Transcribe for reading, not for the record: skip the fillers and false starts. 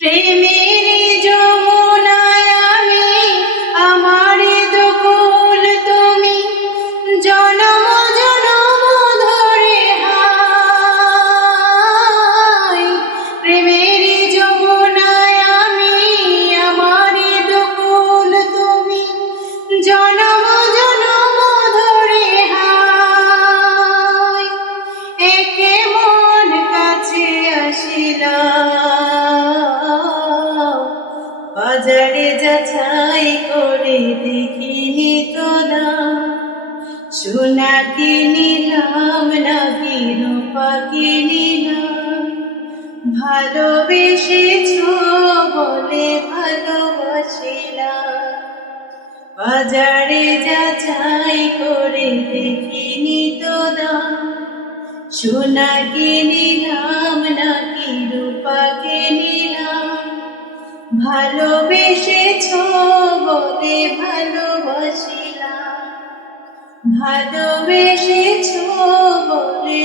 প্রেমের যমুনায় আমি, আমার দুকুল তুমি, জনম জনম ধরে হাই। প্রেমের যমুনায় আমি, আমার দুকুল তুমি, জনম জনম ধরে হাই। একে মন কাছে আসিলা, বাজারে যাচাই করে দেখিনি তো দাম। সোনা কিনিলাম নাকি রূপা কিনিলাম, ভালোবেসেছ বলে ভালোবাসিলাম। বাজারে যাচাই করে দেখিনি তো দাম। সোনা কিনিলাম নাকি রূপা কিনিলাম, ভালোবেসেছ বলে ভালোবাসিলাম। ভালোবেসেছ বলে